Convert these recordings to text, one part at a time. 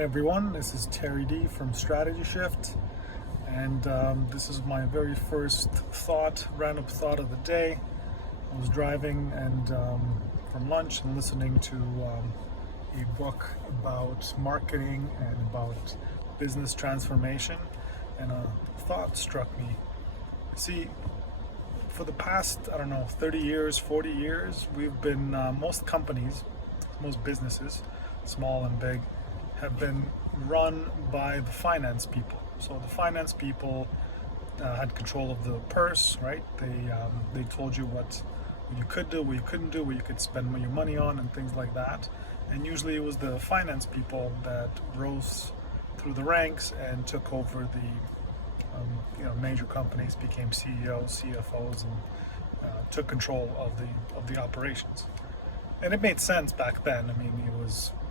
Hey everyone, this is Terry D from Strategy Shift, and this is my very first random thought of the day. I was driving and from lunch and listening to a book about marketing and about business transformation, and a thought struck me. See, for the past, 30 years, 40 years, we've been, most companies, most businesses, small and big, have been run by the finance people. So the finance people had control of the purse, right? They told you what you could do, what you couldn't do, what you could spend your money on, and things like that. And usually it was the finance people that rose through the ranks and took over the major companies, became CEOs, CFOs, and took control of the operations. And it made sense back then. I mean,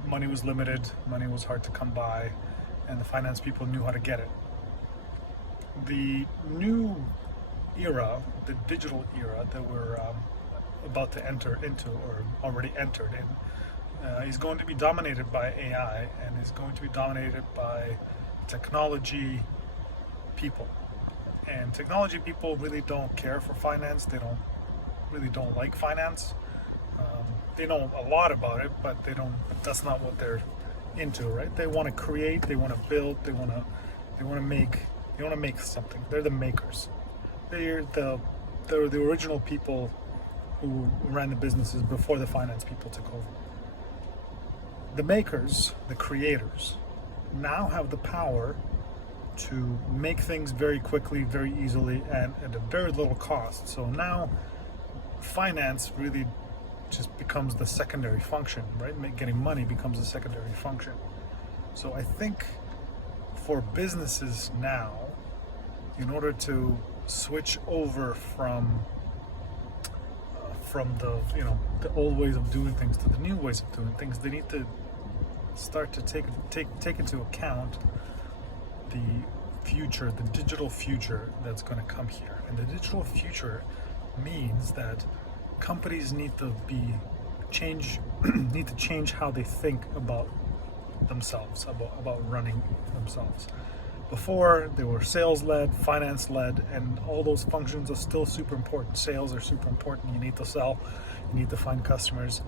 money was limited, money was hard to come by, and the finance people knew how to get it. The new era, the digital era that we're about to enter into, or already entered in, is going to be dominated by AI, and is going to be dominated by technology people. And technology people really don't care for finance. They don't like finance. They know a lot about it, but that's not what they're into, right? They want to create, they want to build, they want to make something. They're the makers. They're the original people who ran the businesses before the finance people took over. The makers, the creators, now have the power to make things very quickly, very easily, and at a very little cost. So now finance really just becomes the secondary function, right? Getting money becomes a secondary function. So I think for businesses now, in order to switch over from the old ways of doing things to the new ways of doing things, they need to start to take into account the future, the digital future that's going to come here. And the digital future means that companies need to change how they think about themselves, about running themselves. Before, they were sales-led, finance-led, and all those functions are still super important. Sales are super important. You need to sell, you need to find customers.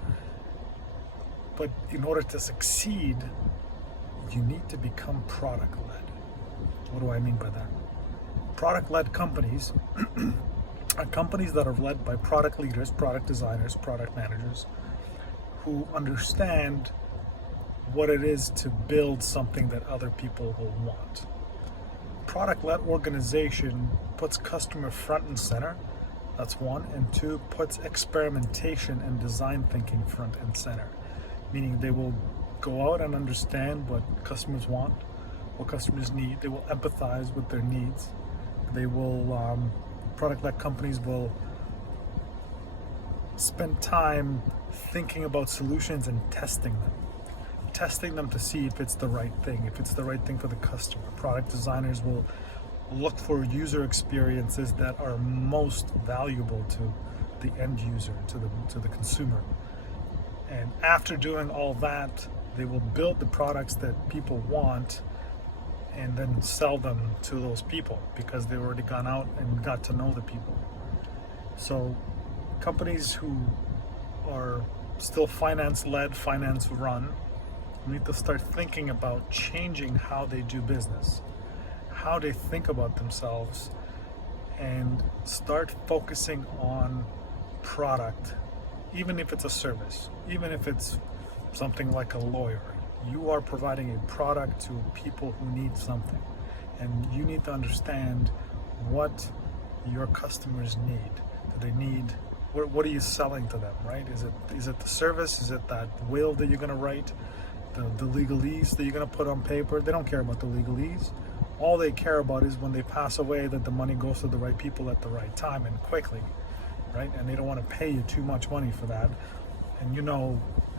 But in order to succeed, you need to become product-led. What do I mean by that? Product-led companies are companies that are led by product leaders, product designers, product managers, who understand what it is to build something that other people will want. Product-led organization puts customer front and center, that's one, and two, puts experimentation and design thinking front and center, meaning they will go out and understand what customers want, what customers need. They will empathize with their needs. They will product-led companies will spend time thinking about solutions and testing them to see if it's the right thing, for the customer. Product designers will look for user experiences that are most valuable to the end user, to the consumer. And after doing all that, they will build the products that people want and then sell them to those people, because they've already gone out and got to know the people. So companies who are still finance-led, finance-run, need to start thinking about changing how they do business, how they think about themselves, and start focusing on product, even if it's a service, even if it's something like a lawyer. You are providing a product to people who need something, and you need to understand what your customers need. Do they need, what are you selling to them, right? Is it the service? Is it that will that you're going to write? The legalese that you're going to put on paper? They don't care about the legalese. All they care about is when they pass away, that the money goes to the right people at the right time and quickly, right? And they don't want to pay you too much money for that. And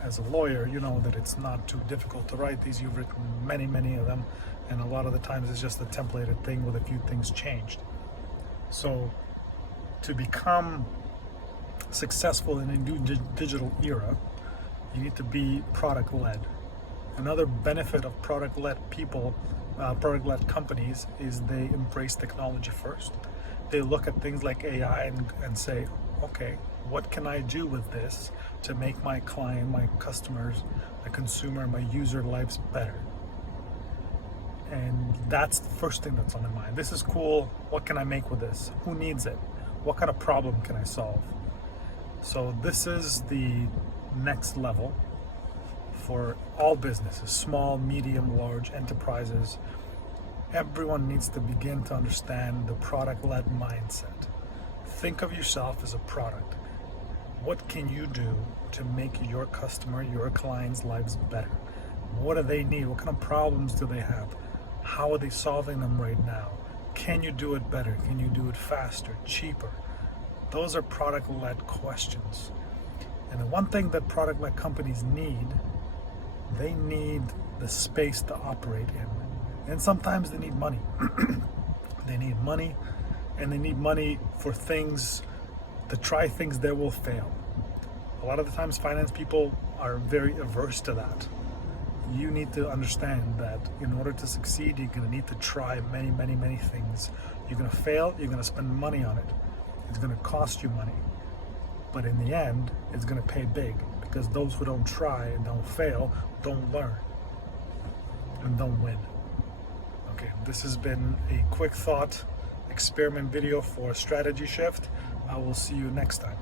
as a lawyer, you know that it's not too difficult to write these. You've written many, many of them, and a lot of the times it's just a templated thing with a few things changed. So to become successful in a new digital era, you need to be product-led. Another benefit of product-led companies is they embrace technology first. They look at things like AI and say, okay, what can I do with this to make my client, my customers, my consumer, my user lives better? And that's the first thing that's on their mind. This is cool. What can I make with this? Who needs it? What kind of problem can I solve? So this is the next level for all businesses, small, medium, large enterprises. Everyone needs to begin to understand the product-led mindset. Think of yourself as a product. What can you do to make your customer, your clients' lives better? What do they need? What kind of problems do they have? How are they solving them right now? Can you do it better? Can you do it faster, cheaper? Those are product-led questions. And the one thing that product-led companies need, they need the space to operate in. And sometimes they need money. They need money, and they need money for things, to try things that will fail. A lot of the times finance people are very averse to that. You need to understand that in order to succeed, you're going to need to try many, many, many things. You're going to fail, you're going to spend money on it. It's going to cost you money. But in the end, it's going to pay big, because those who don't try and don't fail don't learn and don't win. Okay, this has been a quick thought experiment video for Strategy Shift. I will see you next time.